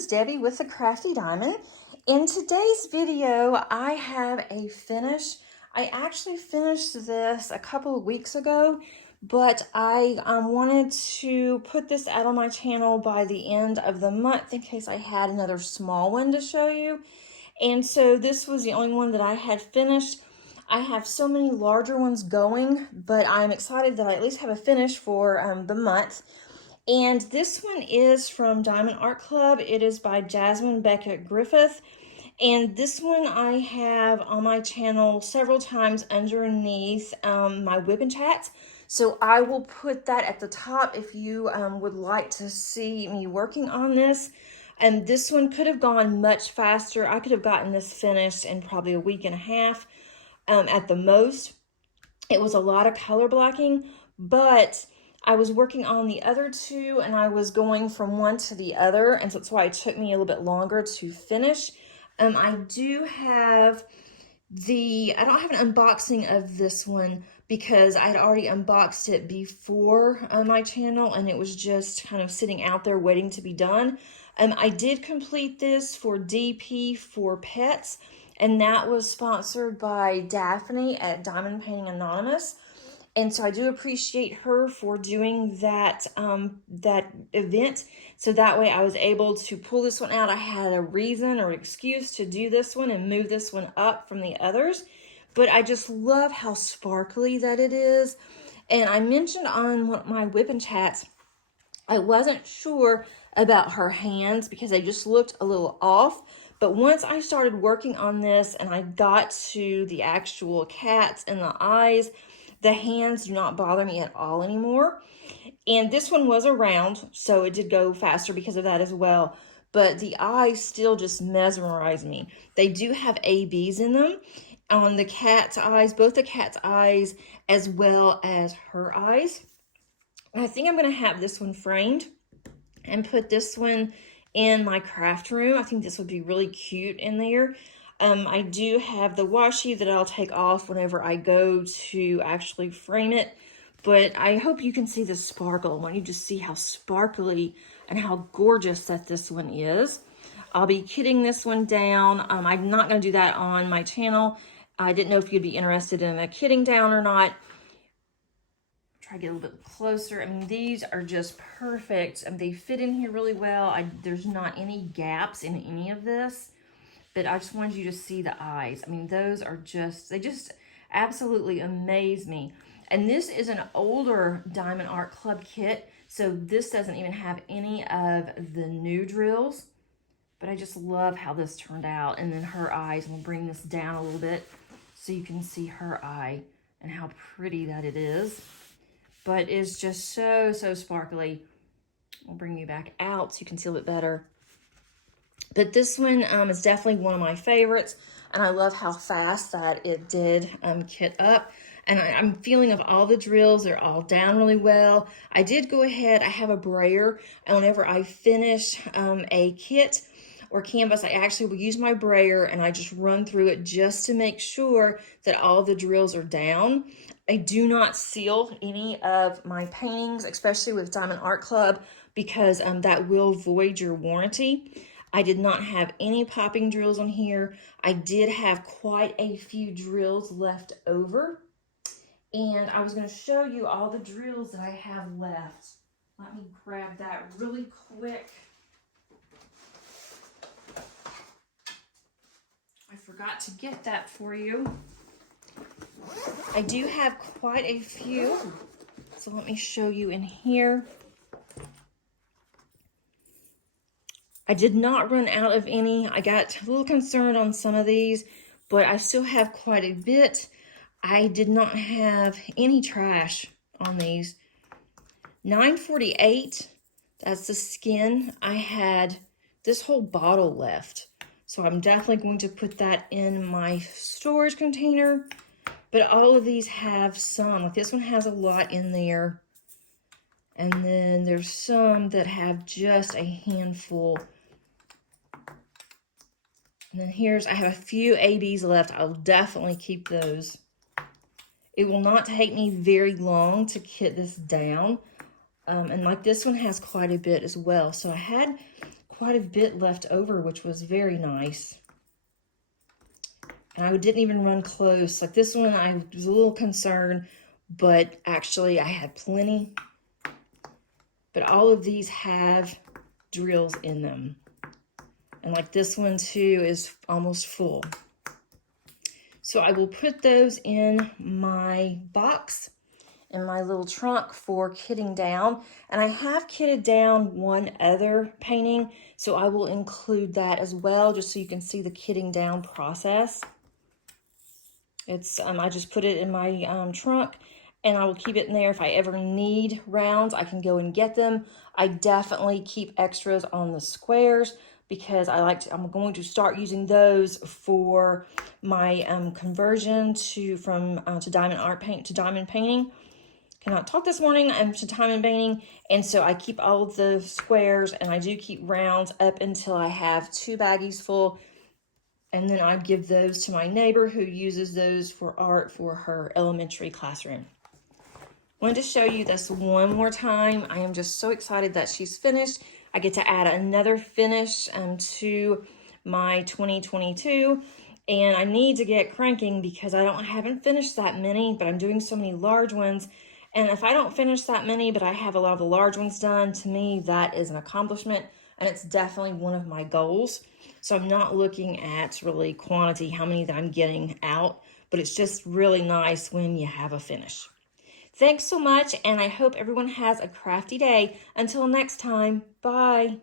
is Debbie with the Crafty Diamond. In today's video, I have a finish. I actually finished this a couple of weeks ago, but I wanted to put this out on my channel by the end of the month in case I had another small one to show you. And so this was the only one that I had finished. I have so many larger ones going, but I'm excited that I at least have a finish for the month. And this one is from Diamond Art Club. It is by Jasmine, Becket, Griffith. And this one I have on my channel several times underneath my whip and chats. So I will put that at the top if you would like to see me working on this. And this one could have gone much faster. I could have gotten this finished in probably a week and a half at the most. It was a lot of color blocking, but I was working on the other two and I was going from one to the other, and so that's why it took me a little bit longer to finish. I do have I don't have an unboxing of this one because I'd already unboxed it before my channel and it was just kind of sitting out there waiting to be done. I did complete this for DP for Pets, and that was sponsored by Daphne at Diamond Painting Anonymous. And so I do appreciate her for doing that, that event. So that way I was able to pull this one out. I had a reason or excuse to do this one and move this one up from the others. But I just love how sparkly that it is. And I mentioned on one of my whip and chats, I wasn't sure about her hands because they just looked a little off. But once I started working on this and I got to the actual cats and the eyes, the hands do not bother me at all anymore. And this one was a round, so it did go faster because of that as well. But the eyes still just mesmerize me. They do have ABs in them on the cat's eyes, both the cat's eyes as well as her eyes. And I think I'm going to have this one framed and put this one in my craft room. I think this would be really cute in there. I do have the washi that I'll take off whenever I go to actually frame it, but I hope you can see the sparkle. I want you to see how sparkly and how gorgeous that this one is. I'll be kitting this one down. I'm not going to do that on my channel. I didn't know if you'd be interested in a kitting down or not. Try to get a little bit closer. I mean, these are just perfect. They fit in here really well. There's not any gaps in any of this. But I just wanted you to see the eyes. I mean, those are they just absolutely amaze me. And this is an older Diamond Art Club kit, so this doesn't even have any of the new drills. But I just love how this turned out. And then her eyes, we'll bring this down a little bit so you can see her eye and how pretty that it is. But it's just so, so sparkly. We'll bring you back out so you can see a little bit better. But this one is definitely one of my favorites, and I love how fast that it did kit up. And I'm feeling of all the drills, they're all down really well. I did go ahead, I have a brayer, and whenever I finish a kit or canvas, I actually will use my brayer and I just run through it just to make sure that all the drills are down. I do not seal any of my paintings, especially with Diamond Art Club, because that will void your warranty. I did not have any popping drills on here. I did have quite a few drills left over. And I was going to show you all the drills that I have left. Let me grab that really quick. I forgot to get that for you. I do have quite a few. So let me show you in here. I did not run out of any. I got a little concerned on some of these, but I still have quite a bit. I did not have any trash on these. 948, that's the skin. I had this whole bottle left. So I'm definitely going to put that in my storage container. But all of these have some. Like this one has a lot in there. And then there's some that have just a handful. And then I have a few ABs left. I'll definitely keep those. It will not take me very long to kit this down. And like this one has quite a bit as well. So I had quite a bit left over, which was very nice. And I didn't even run close. Like this one, I was a little concerned, but actually I had plenty. But all of these have drills in them. And like this one too is almost full. So I will put those in my box, in my little trunk for kitting down. And I have kitted down one other painting, so I will include that as well, just so you can see the kitting down process. It's I just put it in my trunk, and I will keep it in there. If I ever need rounds, I can go and get them. I definitely keep extras on the squares because I'm going to start using those for my conversion to diamond art paint to diamond painting. Cannot talk this morning. I'm to diamond painting, and so I keep all of the squares, and I do keep rounds up until I have 2 baggies full. And then I give those to my neighbor who uses those for art for her elementary classroom. Wanted to show you this one more time. I am just so excited that she's finished. I get to add another finish to my 2022. And I need to get cranking because I haven't finished that many, but I'm doing so many large ones. And if I don't finish that many, but I have a lot of the large ones done, to me, that is an accomplishment. And it's definitely one of my goals. So I'm not looking at really quantity, how many that I'm getting out, but it's just really nice when you have a finish. Thanks so much, and I hope everyone has a crafty day. Until next time, bye.